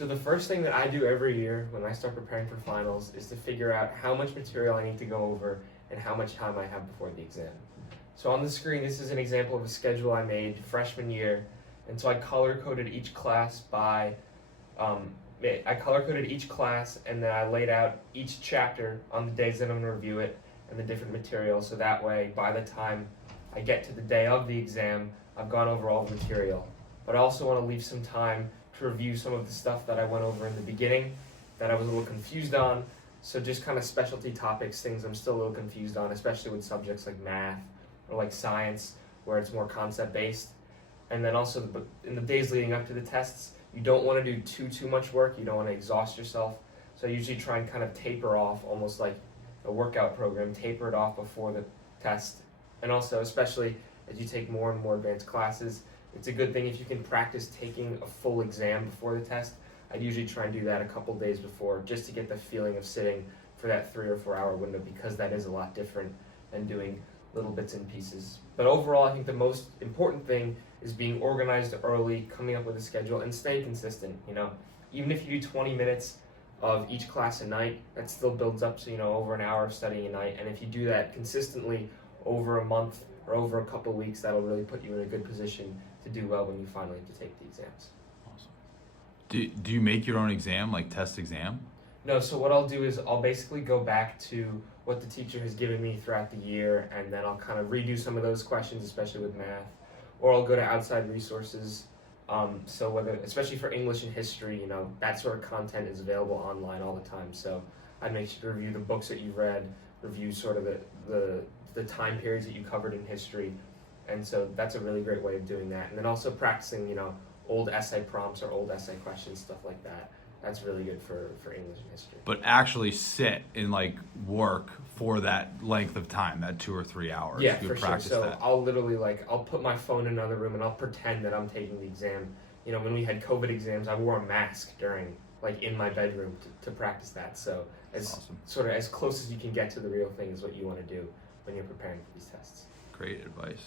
So the first thing that I do every year when I start preparing for finals is to figure out how much material I need to go over and how much time I have before the exam. So on the screen, this is an example of a schedule I made freshman year. And so I color-coded each class by, I color-coded each class and then I laid out each chapter on the days that I'm going to review it and the different materials. So that way, by the time I get to the day of the exam, I've gone over all the material. But I also want to leave some time to review some of the stuff that I went over in the beginning that I was a little confused on. So just kind of specialty topics, things I'm still a little confused on, especially with subjects like math or like science, where it's more concept based. And then also in the days leading up to the tests, you don't want to do too much work. You don't want to exhaust yourself. So I usually try and kind of taper off, almost like a workout program, taper it off before the test. And also, especially as you take more and more advanced classes, it's a good thing if you can practice taking a full exam before the test. I'd usually try and do that a couple days before just to get the feeling of sitting for that 3 or 4 hour window, because that is a lot different than doing little bits and pieces. But overall, I think the most important thing is being organized early, coming up with a schedule, and stay consistent. Even if you do 20 minutes of each class a night, that still builds up to over an hour of studying a night. And if you do that consistently over a month or over a couple weeks, that'll really put you in a good position to do well when you finally have to take the exams. Awesome. Do you make your own exam, like test exam? No, so what I'll do is I'll basically go back to what the teacher has given me throughout the year, and then I'll kind of redo some of those questions, especially with math, or I'll go to outside resources. So especially for English and history, that sort of content is available online all the time. So I make sure to review the books that you've read, review sort of the time periods that you covered in history, and so that's a really great way of doing that. And then also practicing, old essay prompts or old essay questions, stuff like that. That's really good for English and history. But actually sit and work for that length of time, that 2 or 3 hours. Yeah, for sure. So that. I'll literally I'll put my phone in another room and I'll pretend that I'm taking the exam. When we had COVID exams, I wore a mask during in my bedroom to practice that. So sort of as close as you can get to the real thing is what you want to do when you're preparing for these tests. Great advice.